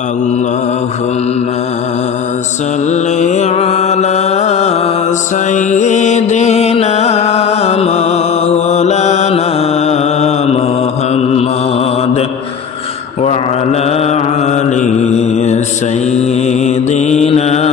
اللهم صل على سيدنا مولانا محمد وعلى علي سيدنا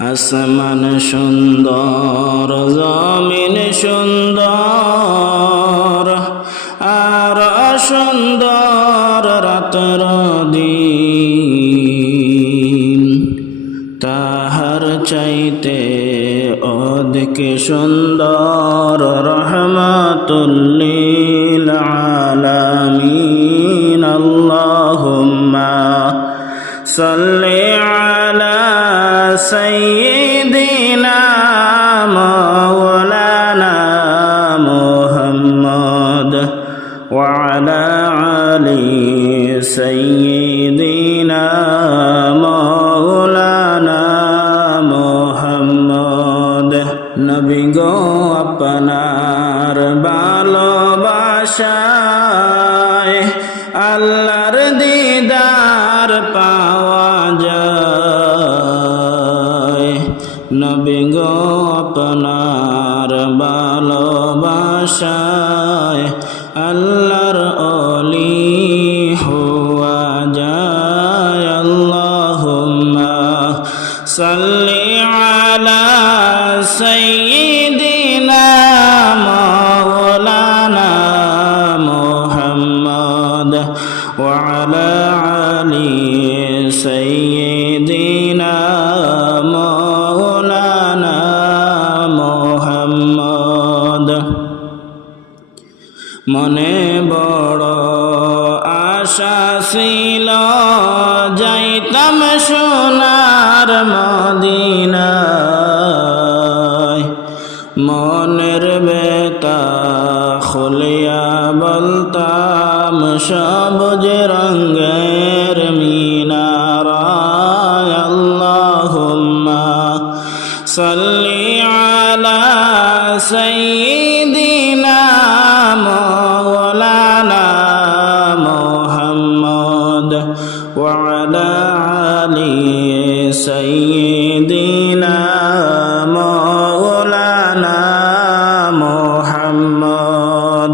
আসমান সুন্দর, জমিন সুন্দর, আর সুন্দর রাতর দিন। তাহার চাইতে অধিক সুন্দর, রহমাতুল্লিল আলামিন, আল্লাহুম্মা সাল্লি সাইয়্যিদিনা মাওলানা মুহাম্মদ وعلى علي سيدنا مولانا মোহাম্মদ নবী গো আপনার আপনার ভালোবাসায় আল্লাহর অলি হওয়া যায়। আল্লাহ সাল্লি আলা সাইয়্যিদিনা মোহাম্মদ মনে বড় আশা ছিল যাইতাম সোনার মদিনা মনের বেতা খুলিয়া বলতাম সব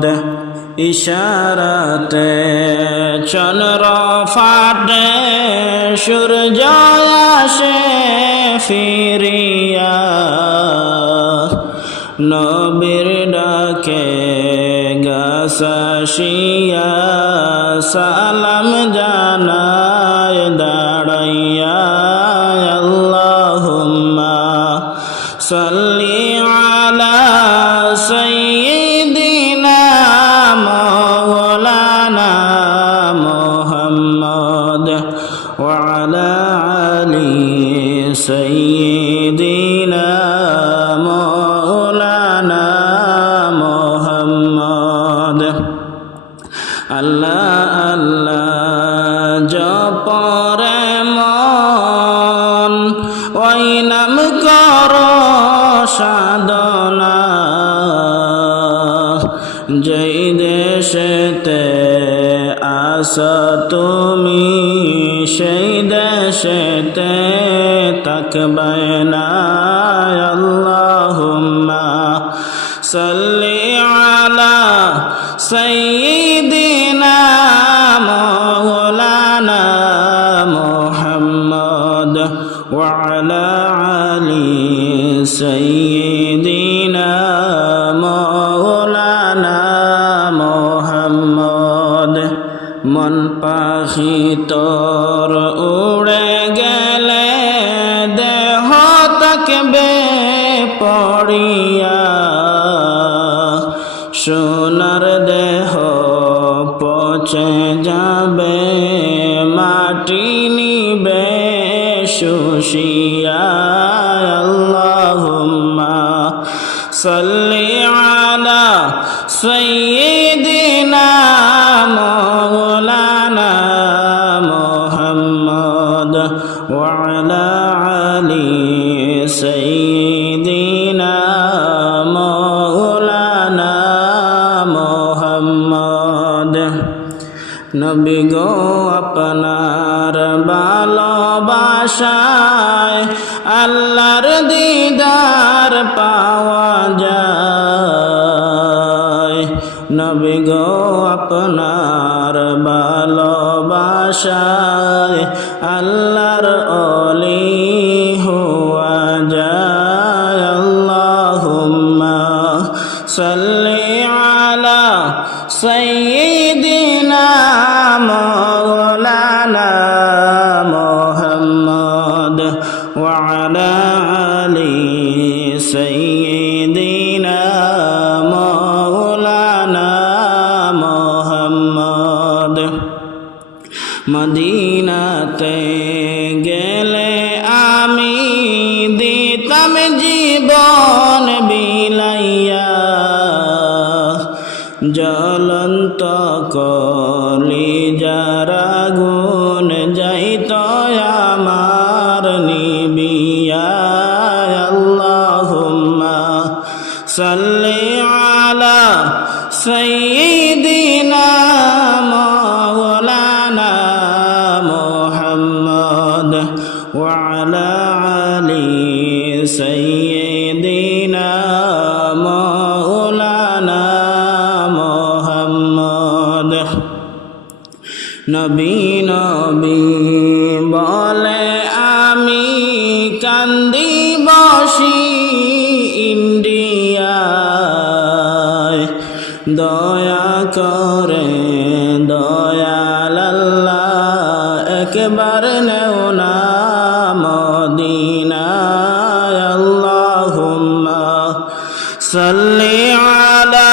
পদ ইশারাতে চন্দ্র ফাটে সূর্য আসে ফিরিয়া। নবীর ডাকে গাছাশিয়া সালাম জানায় দা وعلى علي سيدنا مولانا محمد আল্লাহ আল্লাহ জপরে মন ওই নাম কর সাধনা যেই আছো তুমি সেই দেশেতে তাকবে না আল্লাহুম্মা সাল্লি আলা সাইয়্যিদিনা মাওলানা মুহাম্মদ ওয়া আলা আলি সাইয়্যিদিনা শুষিয়ায় আল্লাহুম্মা সাল্লি আলা সাইয়্যিদিনা মাওলানা মুহাম্মদ ওয়া আলা ভালোবাসায় আল্লাহর দিদার পাওয়া যায়। নবী গো আপনার ভালোবাসায় আল্লাহর অলি হওয়া যায়। জ্বলন্ত কলি যারা গুণ যাইত আমার নিবিয়া আল্লাহুম্মা সাল্লি আলা সাইয়্যিদিনা দয়া করে দয়াল আল্লাহ একবার নেও না মদিনায়। আল্লাহুম্মা সাল্লি আলা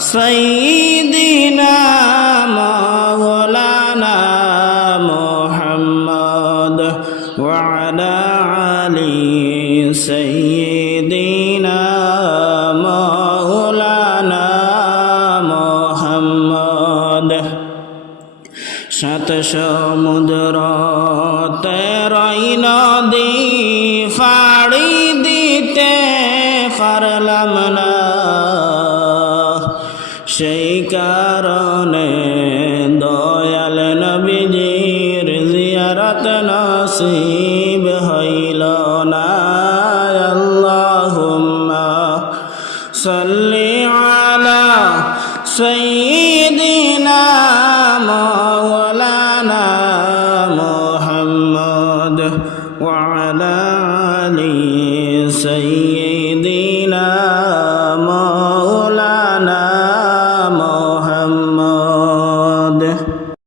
সাইয়্যিদিনা সাত সমুদ্র তেরই নদী ফাড়ি দিতে পারলাম না। সেই কারণে